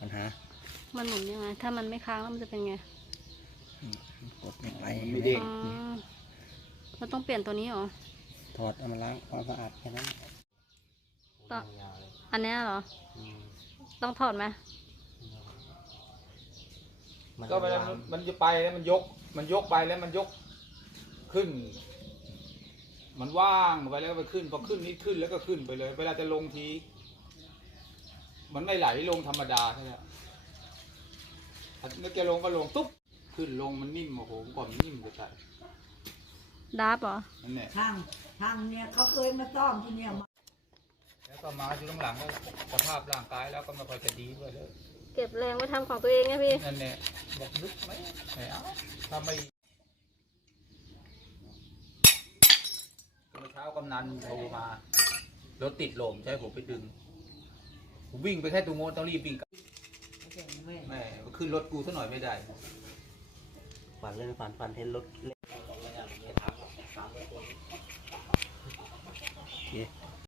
ปัญหามันหมุนยังไงถ้ามันไม่ค้างแล้วมันจะเป็นไงกดไม่ไปไม่เด้งเราต้องเปลี่ยนตัวนี้เหรอถอดเอามาล้างความสะอาดแค่นั้นอันนี้เหรอต้องถอดไหมก็เวลามันจะไปแล้วมันยกไปแล้วมันยกขึ้นมันว่างไปแล้วไปขึ้นพอขึ้นนี่ขึ้นแล้วก็ขึ้นไปเลยเวลาจะลงทีมันไม่ไหลลงธรรมดาใช่ไหมถ้านึกจะลงก็ลงตุ๊บขึ้นลงมันนิ่มโอ้โหก่อนนิ่มจะตายดับเหรอนั่นแหละทางเนี่ยเขาเคยมาซ่อมที่เนี่ยมาแล้วก็มาอยู่ข้างหลังแล้วสภาพร่างกายแล้วก็ไม่ค่อยจะดีด้วยเลยเก็บแรงไว้ทำของตัวเองไงพี่นั่นแหละบอกนึกไหมไม่เอาถ้าไม่เมื่อเช้ากำนันโทรมารถติดลมใช่ผมไปดึงผมวิ่งไปแค่ตรงโน้นต้องรีบวิ่งกลับแม่ขึ้นรถกูซะหน่อยไม่ได้ฝันเรื่องฝันเห็นรถเล็ก